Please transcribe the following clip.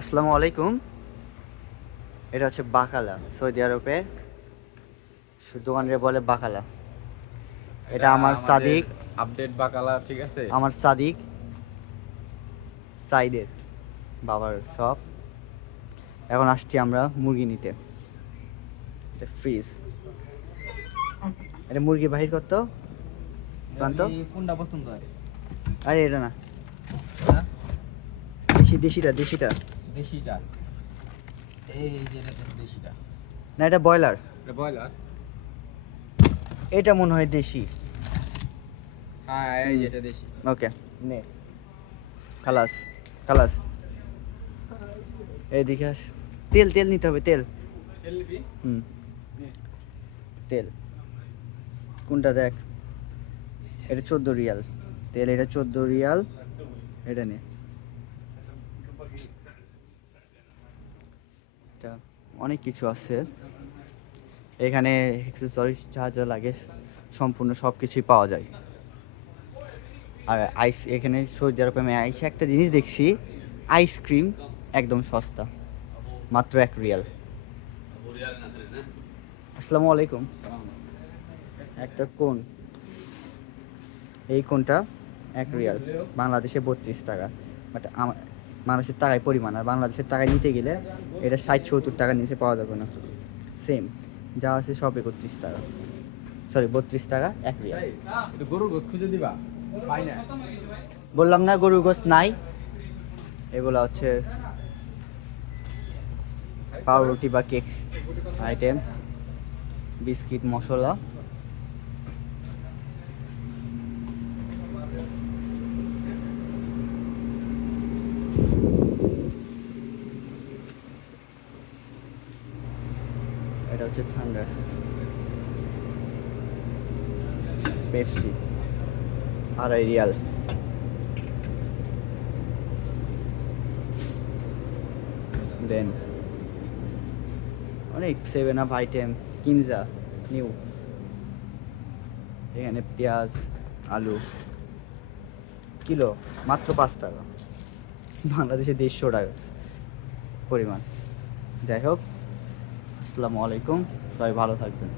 আসসালামু আলাইকুম। এটা হচ্ছে বাকালা, সৌদি আরবে দোকানরে বলে বাকালা। এটা আমার সাদিক, আপডেট বাকালা, ঠিক আছে। আমার সাদিক সাইদের বাবার শপ। এখন আসছি আমরা মুরগি নিতে। এটা ফ্রিজ, এটা মুরগি বাহির করতো প্রান্ত। কোনটা পছন্দ হয়? আরে এটা না, হ্যাঁ, দেশিটা দেশিটা। এই যে এটা দেশিটা। না, এটা ব্রয়লার। এটা ব্রয়লার। এটা মনে হয় দেশি। হ্যাঁ, এই যে এটা দেশি। ওকে, নে খালাস খালাস। এইদিকে আস। তেল তেল নিতে হবে, তেল। তেল নিবি? হুম, তেল কোনটা দেখ। এটা 14 রিয়াল তেল, এটা 14 রিয়াল। এটা নে। এটা অনেক কিছু আছে এখানে, অ্যাক্সেসরিজ যা যা লাগে সম্পূর্ণ সব কিছুই পাওয়া যায়। আর আইস, এখানে সৌদি আরবে আমি আইসে একটা জিনিস দেখছি, আইসক্রিম একদম সস্তা, মাত্র 1 রিয়াল। আসসালামু আলাইকুম। একটা কোন, এই কোনটা 1 রিয়াল, বাংলাদেশে 32 টাকা। বাট মানুষের টাকায় পরিমাণ, আর বাংলাদেশের টাকায় নিতে গেলে এটা 60-70 টাকার নিচে পাওয়া যাবে না। সেম যা আছে সব 31 টাকা, সরি 32 টাকা 1 রিয়াল। এটা গরুর গোশত খুঁজে দিবা, পাই না। বললাম না গরুর গোশত নাই। এগুলো হচ্ছে পাউরুটি বা কেক আইটেম, বিস্কিট, মশলা। এটা হচ্ছে ঠান্ডা পেপসি, 2.5 রিয়াল। দেন অনেক 7 আপ আইটেম, কিনজা নিউ। এখানে পেঁয়াজ, আলু কিলো মাত্র 5 টাকা, বাংলাদেশে 150 টাকা পরিমাণ। যাই হোক, আসসালামু আলাইকুম, সবাই ভালো থাকবেন।